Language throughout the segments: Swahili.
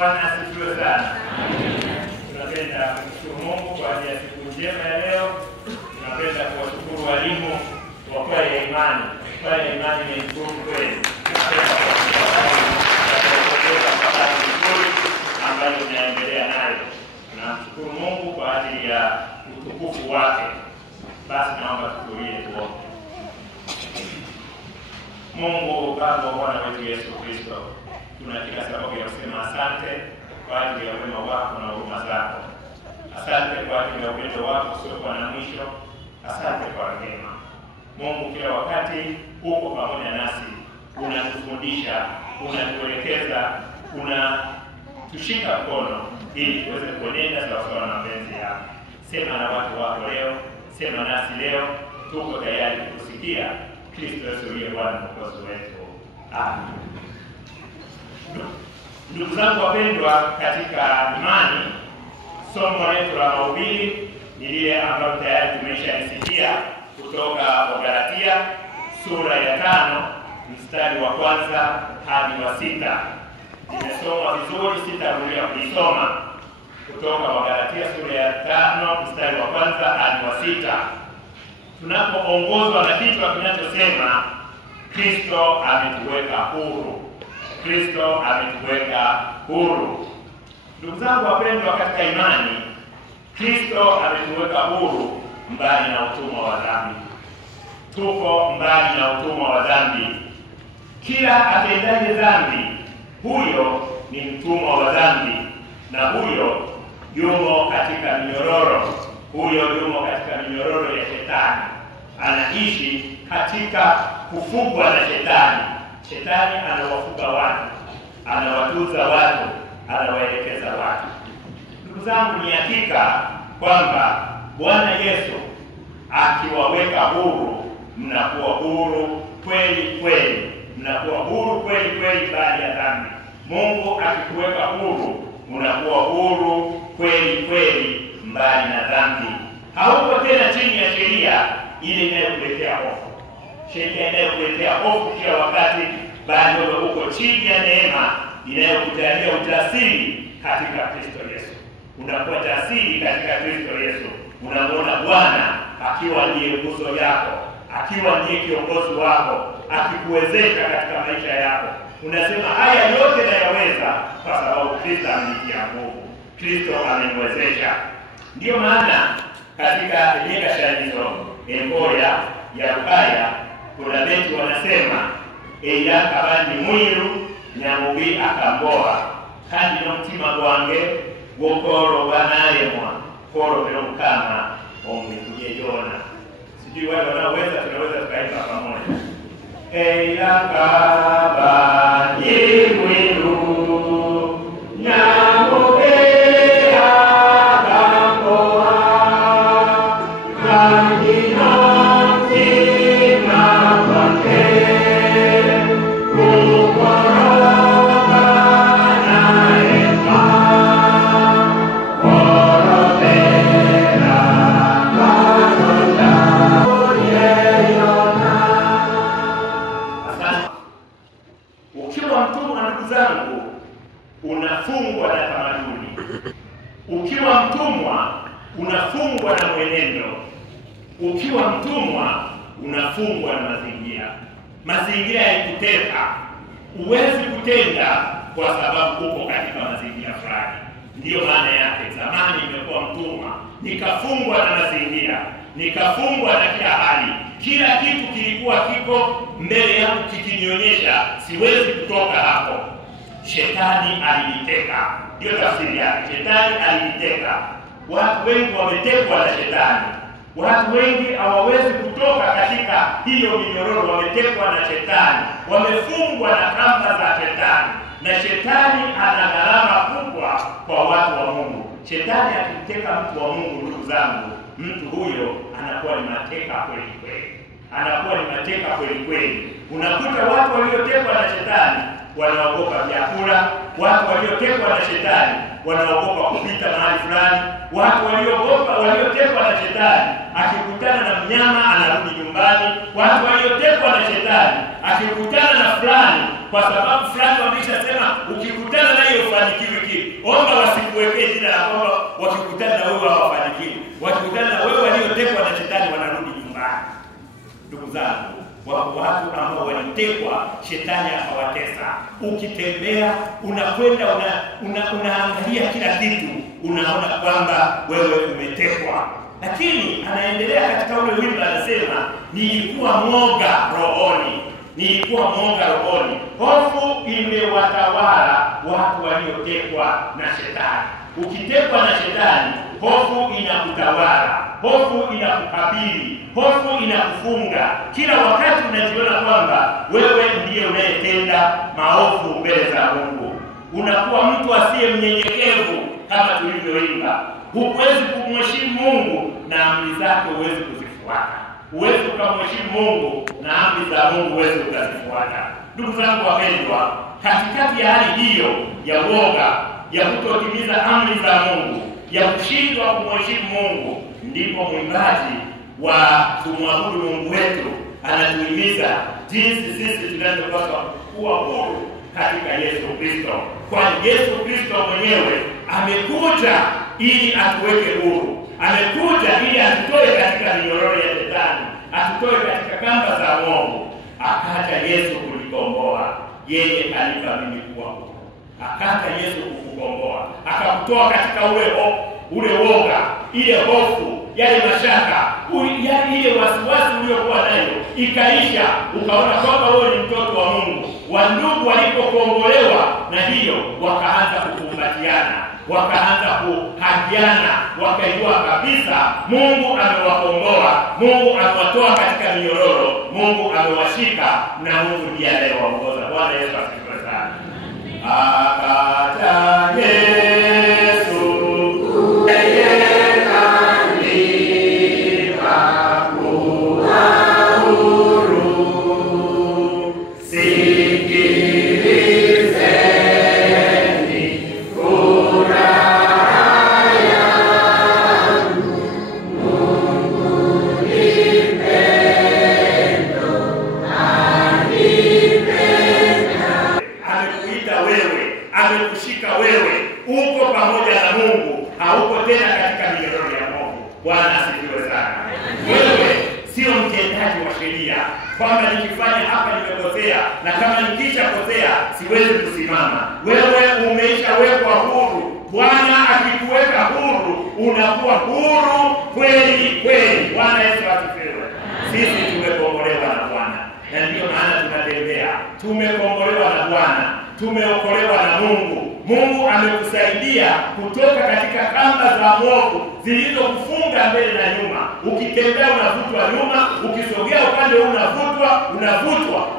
Bwana asifiwe sana. Tunapenda kushukuru Mungu kwa ajili ya siku njema ya leo. Tunapenda kuwashukuru walimu wa kwaya ya imani. Kwaya ya imani ni nzuri kweli. Tunapenda kuwashukuru ambayo tunaendelea nayo. Tunamshukuru Mungu kwa ajili ya utukufu wake. Basi naomba tutulie tuombe. Mungu Baba wa Bwana wetu Yesu Kristo, tuna kila sababu ya kusema asante kwa ajili ya wema wako na huruma zako. Asante kwa ajili ya upendo wako usiokuwa na mwisho. Asante kwa rehema. Mungu, kila wakati uko pamoja nasi, unatufundisha, unatuelekeza, unatushika mkono ili tuweze kuenenda sawasawa na mapenzi yako. Sema na watu wako leo, sema nasi leo, tuko tayari kukusikia. Kristo Yesu ndiye Bwana Mwokozi wetu. Amen. Ndugu zangu wapendwa katika imani, somo letu la mahubiri ni lile ambalo tayari tumeshalisikia kutoka Wagalatia sura ya 5 mstari wa 1 hadi wa 6. Nimesoma vizuri, sitarudia kuisoma. Kutoka Wagalatia sura ya 5 mstari wa 1 hadi wa 6. Tunapoongozwa na kichwa kinachosema Kristo ametuweka huru. Kristo ametuweka huru. Ndugu zangu wapendwa katika imani, Kristo ametuweka huru mbali na utumwa wa dhambi. Tuko mbali na utumwa wa dhambi. Kila atendaye dhambi, huyo ni mtumwa wa dhambi, na huyo yumo katika minyororo. Huyo yumo katika minyororo ya Shetani. Anaishi katika kufugwa na Shetani. Shetani anawafuga watu, anawatuza watu, anawaelekeza watu. Ndugu zangu, ni hakika kwamba Bwana Yesu akiwaweka huru, mnakuwa huru kweli kweli. Mnakuwa huru kweli kweli baada ya dhambi. Mungu akikuweka huru, unakuwa huru kweli kweli mbali na dhambi. Hauko tena chini ya sheria ile inayokuletea hofu. Sheria inayokuletea hofu kila wakati, bali wewe uko chini ya neema inayokujalia ujasiri katika Kristo Yesu. Unakuwa jasiri katika Kristo Yesu. Unamwona Bwana akiwa ndiye nguzo yako, akiwa ndiye kiongozi wako, akikuwezesha katika maisha yako. Unasema haya yote nayaweza kwa sababu Kristo amenitia nguvu. Kristo ameniwezesha. Ndiyo maana katika nyimbo hizo Emboya ya Rukaya kuna beti wanasema eyaka bandi mwiru nyamubi akamboa kandi n'omutima gwange gwokoroba nayemwa korobera Mukama omwikujejona. Sijui wale wanaweza, tunaweza tukaimba pamoja. Eyaka bandi mwiru nyamubi unafungwa na tamaduni. Ukiwa mtumwa unafungwa na mwenendo. Ukiwa mtumwa unafungwa na mazingira. Mazingira yakuteka, huwezi kutenda kwa sababu uko katika mazingira fulani. Ndiyo maana yake zamani nimekuwa mtumwa, nikafungwa na mazingira, nikafungwa na kila hali. Kila kitu kilikuwa kiko mbele yangu kikinionyesha siwezi kutoka hapo. Shetani aliniteka. Ndio tafsiri yake. Shetani aliniteka. Watu wengi wametekwa na Shetani. Watu wengi hawawezi kutoka katika hiyo minyororo, wametekwa na Shetani. Wamefungwa na kamba za Shetani. Na Shetani ana gharama kubwa kwa watu wa Mungu. Shetani akiteka mtu wa Mungu, ndugu zangu, mtu huyo anakuwa ni mateka kweli kweli. Anakuwa ni mateka kweli kweli. Unakuta watu waliotekwa na Shetani wanaogopa vyakula. Watu waliotekwa na Shetani wanaogopa kupita mahali fulani. Watu waliotekwa na Shetani akikutana na mnyama anarudi nyumbani. Watu waliotekwa na Shetani akikutana na fulani, kwa sababu fulani wameshasema ukikutana naye ufanikiwi kitu, Omba wasikuwekee jina la kwamba wakikutana na wewe hawafanikiwi. Wakikutana na wewe waliotekwa na shetani wanarudi nyumbani. Ndugu zangu, watu ambao walitekwa shetani akawatesa. Ukitembea unakwenda unaangalia kila kitu, unaona kwamba wewe umetekwa. Lakini anaendelea katika ule wimbo, anasema nilikuwa mwoga rohoni. Nilikuwa mwoga rohoni. Hofu imewatawala watu waliotekwa na shetani. Ukitekwa na shetani, hofu inakutawala, hofu inakukabili, hofu inakufunga. Kila wakati unajiona kwamba wewe ndiye unayetenda maovu mbele za Mungu. Unakuwa mtu asiye mnyenyekevu kama tulivyoimba. Huwezi kumheshimu Mungu na amri zake huwezi kuzifuata. Huwezi kumheshimu Mungu na amri za Mungu huwezi kuzifuata. Ndugu zangu wapendwa, katikati ya hali hiyo ya woga, ya kutotimiza amri za Mungu, ya kushindwa kumheshimu Mungu, ndipo mwimbaji wa kumwabudu Mungu wetu anatuhimiza jinsi sisi tunavyopaswa kuwa huru katika Yesu Kristo. Kwani Yesu Kristo mwenyewe amekuja ili atuweke huru. Amekuja ili atutoe katika minyororo ya shetani, atutoe katika kamba za Mungu. Akaja Yesu kulikomboa. Yeye alipa mimi kuwa huru. Akaja Yesu kukukomboa, akakutoa katika ule woga, ile hofu, yale mashaka, ile wasiwasi uliokuwa nayo ikaisha. Ukaona kwamba wewe ni mtoto wa Mungu. Wandugu walipokombolewa na hiyo, wakaanza kukumbatiana, wakaanza kuhajiana, wakajua kabisa Mungu amewakomboa, Mungu amewatoa katika minyororo, Mungu amewashika, na Mungu ndiye anayewaongoza. Bwana Yesu asifiwe sana. Akaja Yesu kwamba nikifanya hapa nimekosea, na kama nikisha kosea siwezi kusimama. Wewe umeshawekwa huru. Bwana akikuweka huru, unakuwa huru kweli kweli. Bwana Yesu asifiwe. Sisi tumekombolewa na Bwana, na ndio maana tunatembea. Tumekombolewa na Bwana, tumeokolewa na Mungu. Mungu amekusaidia kutoka katika kamba za mwovu zilizokufunga mbele na nyuma. Ukitembea unavutwa nyuma, ukisogea upande unavutwa,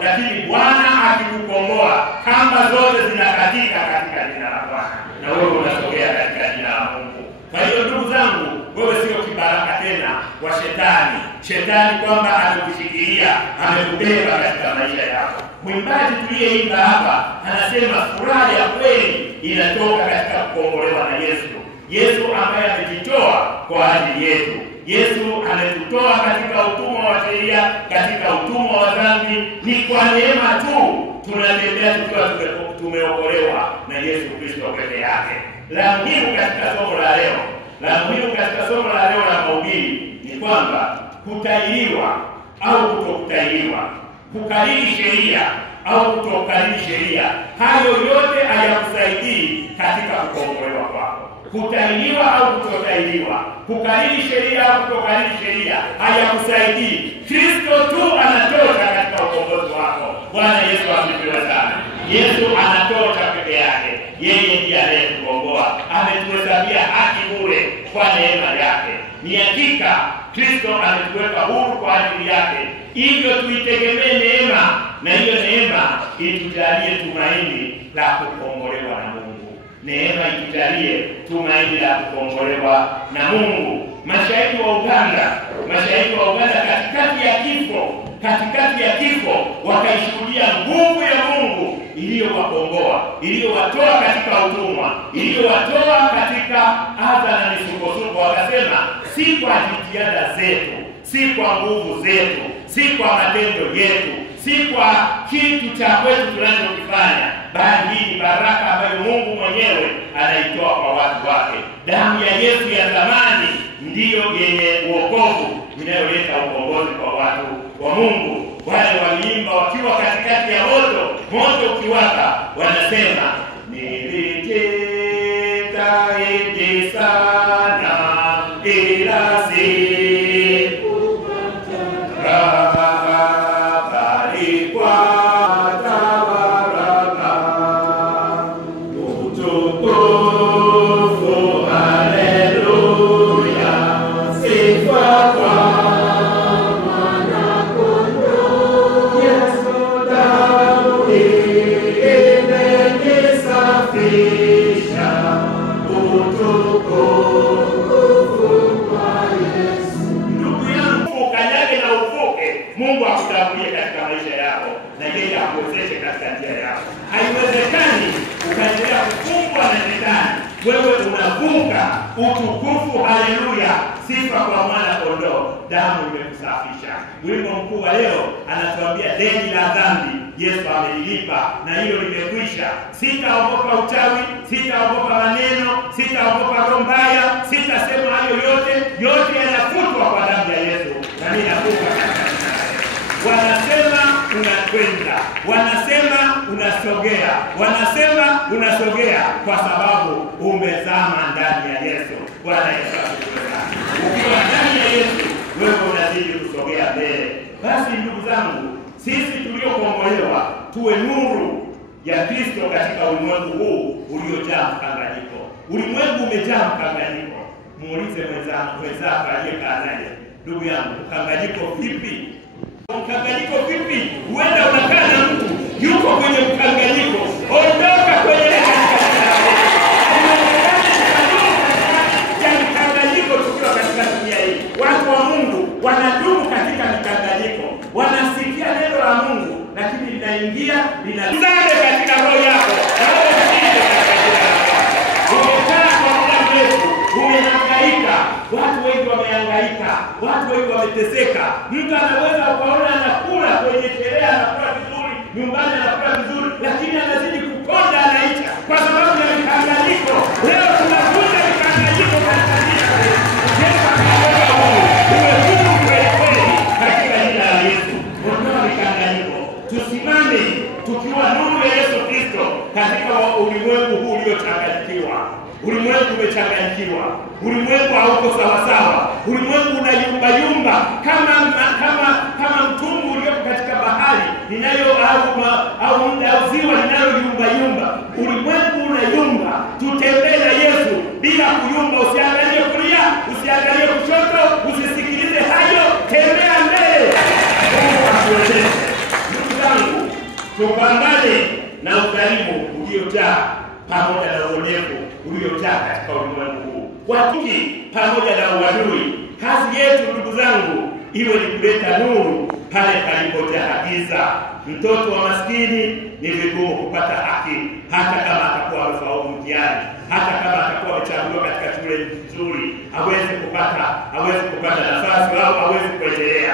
lakini Bwana akikukomboa, kamba zote zinakatika katika jina la Bwana, na wewe unasogea katika jina la Mungu. Kwa hiyo ndugu zangu, wewe sio kibaraka tena wa shetani. Shetani kwamba anakushikilia, amekubeba katika maisha yako. Mwimbaji tuliyeimba hapa anasema furaha ya kweli inatoka katika kukombolewa na Yesu. Yesu ambaye amejitoa kwa ajili yetu. Yesu ametutoa katika utumwa wa sheria, katika utumwa wa dhambi. Ni kwa neema tu tunatembea tukiwa tumeokolewa na Yesu Kristo peke yake. La muhimu katika somo la leo, la mahubiri ni kwamba kutahiriwa au kutokutahiriwa, kukariri sheria au kutokariri sheria, hayo yote hayakusaidii katika kukombolewa kwako. Kutahiriwa au kutotahiriwa, kukariri sheria au kutokariri sheria hayakusaidii. Kristo tu anatosha katika ukombozi wako. Bwana Yesu asifiwe sana. Yesu anatosha peke yake. Yeye ndiye anayetukomboa. Ametuhesabia haki bure kwa neema yake. Ni hakika Kristo ametuweka huru kwa ajili yake. Hivyo tuitegemee neema, na hiyo neema itujalie tumaini la kukombolewa na Mungu. Neema itujalie tumaini la kukombolewa na Mungu. Mashahidi wa Uganda katikati ya kifo wakaishuhudia nguvu ya Mungu iliyowakomboa, iliyowatoa katika utumwa, iliyowatoa katika adha na misukosuko. Wakasema si kwa jitihada zetu, si kwa nguvu zetu, si kwa matendo yetu, si kwa kitu cha kwetu tunachokifanya, bali hii ni baraka ambayo Mungu mwenyewe anaitoa wake. Damu ya Yesu ya zamani ndiyo yenye wokovu, inayoleta ukombozi kwa watu wa Mungu. Wale waliimba wakiwa katikati ya moto ukiwaka, wanasema nilijitahidi sana ila Mungu akutangulie katika maisha yako na yeye akuwezeshe katika njia yako. Haiwezekani ukaendelea kufungwa na shetani. Wewe unavuka utukufu, haleluya, sifa kwa mwana kondoo. Damu imekusafisha. Wimbo mkuu wa leo anatuambia deni la dhambi Yesu amelilipa na hilo limekwisha. Sitaogopa uchawi, sitaogopa maneno, sitaogopa roho mbaya, sitasema hayo yote yanafutwa kwa damu ya Yesu na mimi navuka katika. Wanasema unakwenda, wanasema unasogea kwa sababu umezama ndani ya Yesu. Bwana Yesu asifiwe. Ukiwa ndani ya Yesu, wewe unazidi kusogea mbele. Basi ndugu zangu, sisi tuliokombolewa tuwe nuru ya Kristo katika ulimwengu huu uliojaa mkanganyiko. Ulimwengu umejaa mkanganyiko. Muulize mwenzako aliyekaa naye, ndugu yangu, mkanganyiko vipi? Mkanganyiko vipi? Huenda unakaa na mtu yuko kwenye mkanganyiko. Ondoka kwenye mkanganyiko. Tukiwa katika dunia hii, watu wa Mungu wanadumu katika mkanganyiko, wanasikia neno la Mungu lakini linaingia linazame katika roho yako. Umekaa kwa muda mrefu, umehangaika. Watu wengi wamehangaika, watu wengi wameteseka. Mtu anaweza ukaona anakula kwenye sherehe, anakula vizuri, nyumbani anakula vizuri, lakini anazidi kukonda, anaicha kwa sababu ya mkanganyiko. Leo tunavuta mkanganyiko katika jina la Yesu. Yesu akaona huu umevuka kweli katika jina la Yesu. Ondoa mkanganyiko. Tusimame tukiwa nuru ya Yesu Kristo katika ulimwengu huu uliochanganyikiwa. Ulimwengu umechanganyikiwa. Ulimwengu hauko sawa sawa. Ulimwengu unayumba kama mtungu ulioko katika bahari au ziwa linaloyumba. Ulimwengu unayumba. Tutembee na Yesu bila kuyumba. Usiangalie kulia, usiangalie kushoto, usisikilize hayo, tembea mbele. Mungu atuwezeshe. Ndugu zangu, tupambane na udhalimu uliojaa pamoja na uonevu uliojaa katika ulimwengu huu. Watuki pamoja na uadui. Kazi yetu ndugu zangu iwe ni kuleta nuru pale palipojaa giza. Mtoto wa maskini ni vigumu kupata haki hata kama atakuwa amefaulu mtihani, hata kama atakuwa amechaguliwa katika shule nzuri, hawezi kupata nafasi au hawezi kuendelea.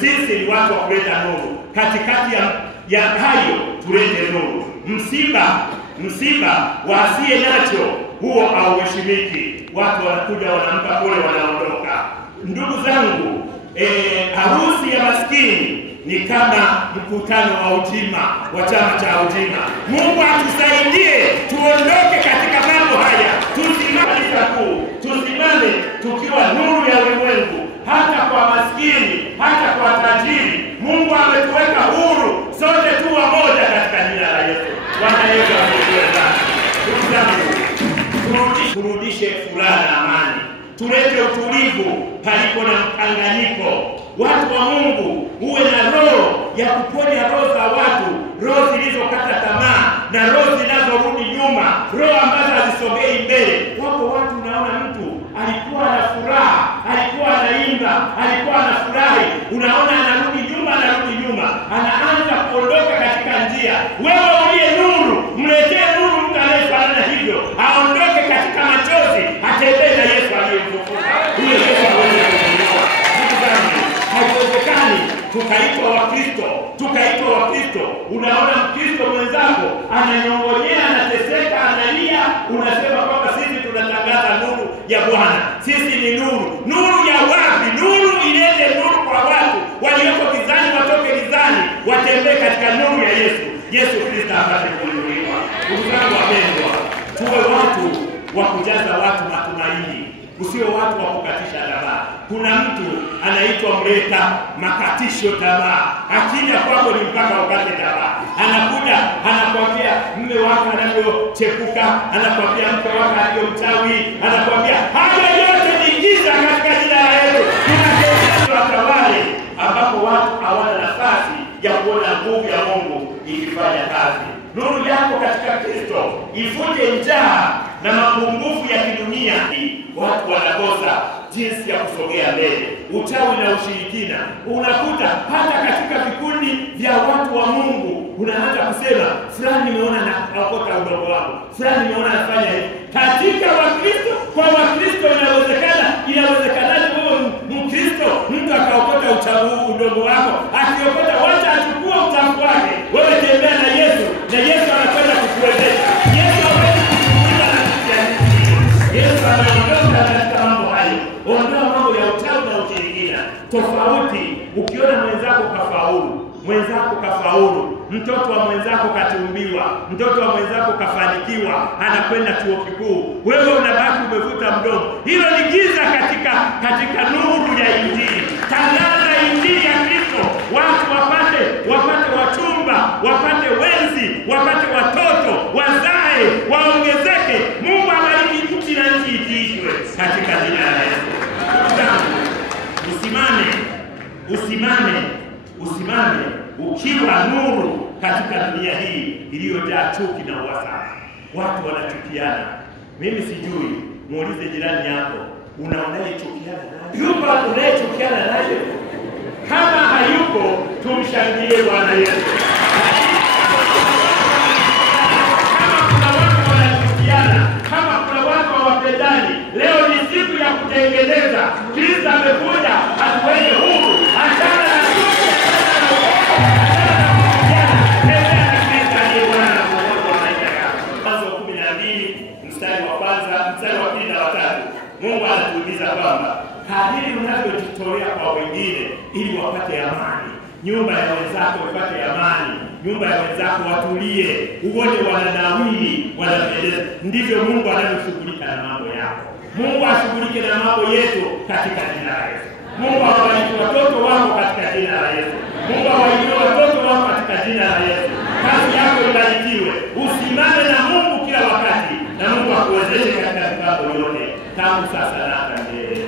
Sisi ni watu wa kuleta nuru. Katikati ya hayo tulete nuru. Msiba wasiye nacho huo hauheshimiki. Watu wanakuja wanampa kule, wanaondoka. Ndugu zangu, harusi ya maskini ni kama mkutano wa ujima wa chama cha ujima. Mungu atusaidie tuondoke katika mambo haya. Tusimame tukiwa nuru ya ulimwengu, hata kwa maskini, hata kwa tajiri. Mungu ametuweka huru, sote tu wamoja katika jina la Yesu. Bwana Yesu asifiwe sana. Ndugu zangu, turudishe furaha na amani. Tulete utulivu palipo na mkanganyiko. Watu wa Mungu, uwe na roho ya kuponya roho za watu, roho zilizokata tamaa na roho zinazorudi nyuma, roho ambazo hazisogei mbele. Wako watu unaona mtu alikuwa na furaha, alikuwa anaimba, alikuwa anafurahi, unaona anarudi nyuma, anaanza kuondoka katika njia. Wewe uliye nuru, mletee nuru mtu anayefanana hivyo, aondoke katika machozi, atembee na Yesu aliyemfufuka. Huyo Yesu aweze kuondoa. Ndugu zangu, haiwezekani tukaitwa Wakristo. Unaona Mkristo mwenzako ananyongonyea, anateseka, analia, unasema kwamba sisi tunatangaza ya Bwana. Sisi ni nuru. Nuru ya wapi? Nuru ilete nuru kwa watu walioko gizani, watoke gizani, watembee katika nuru ya Yesu. Yesu Kristo apate kuinuliwa. Ndugu zangu wapendwa, tuwe watu wa kujaza watu matumaini, usio watu wa kukatisha tamaa. Kuna mtu anaitwa mleta makatisho tamaa. Akija kwako ni mpaka ukate tamaa. Anakuja anakwambia mume wako anavyochepuka, anakwambia mke wako alivyo mchawi, anakwambia haya yote ni giza katika jina la Yesu. Tunatembea watawale ambapo watu hawana nafasi ya kuona nguvu ya Mungu ikifanya kazi. Nuru yako katika Kristo ifute njaa na mapungufu ya kidunia. Watu wanakosa jinsi ya kusogea mbele. Uchawi na ushirikina unakuta hata katika vikundi vya watu wa Mungu. Unaanza kusema fulani nimeona na akota udogo wangu, fulani nimeona anafanya hivi. Katika Wakristo, kwa Wakristo inawezekanaje wewe Mkristo mtu akaokota uchawi udogo wako, akiokota wacha achukue uchawi wake, wewe tembea na Yesu na Yesu anakwenda kukuwezesha. Yesu hawezi kukuuliza na kukuambia. Yesu anaondoka katika mambo hayo. Ondoa mambo ya uchawi na ushirikina. Tofauti ukiona mwenzako kafaulu, mtoto wa mwenzako katumbiwa, mtoto wa mwenzako kafanikiwa, anakwenda chuo kikuu, wewe unabaki umevuta mdomo. Hilo ni giza katika nuru ya Injili. Tangaza Injili ya Kristo, watu wapate wachumba, wapate wenzi, wapate watoto, wazae, waongezeke. Mungu abariki nchi na nchi itiishwe katika jina la Yesu. Usimame ukiwa nuru katika dunia hii iliyojaa chuki na uhasama. Watu wanachukiana. Mimi sijui, muulize jirani yako, unaonaje chukiana naye? Yupo unayechukiana naye? Kama hayupo, tumshangilie Bwana Yesu. Kama kuna watu wanachukiana, kama kuna watu hawapendani, leo ni siku ya kutengeneza. Kristo amekuja atuweke huru. Achana na chuki, mstari wa 2 na 3. Mungu anatuuliza kwamba kadiri unavyojitolea kwa wengine ili wapate amani, nyumba ya wenzako ipate amani, nyumba ya wenzako watulie, uone wananawili, wanapendeza, ndivyo Mungu anavyoshughulika na mambo yako. Mungu ashughulike na mambo yetu katika jina la Yesu. Mungu awabariki watoto wako katika jina la Yesu. Mungu awabariki watoto wako katika jina la Yesu. Kazi yako ibarikiwe. Usimame na Mungu kila wakati, na Mungu akuwezeshe katika mambo yote tangu sasa na hata milele.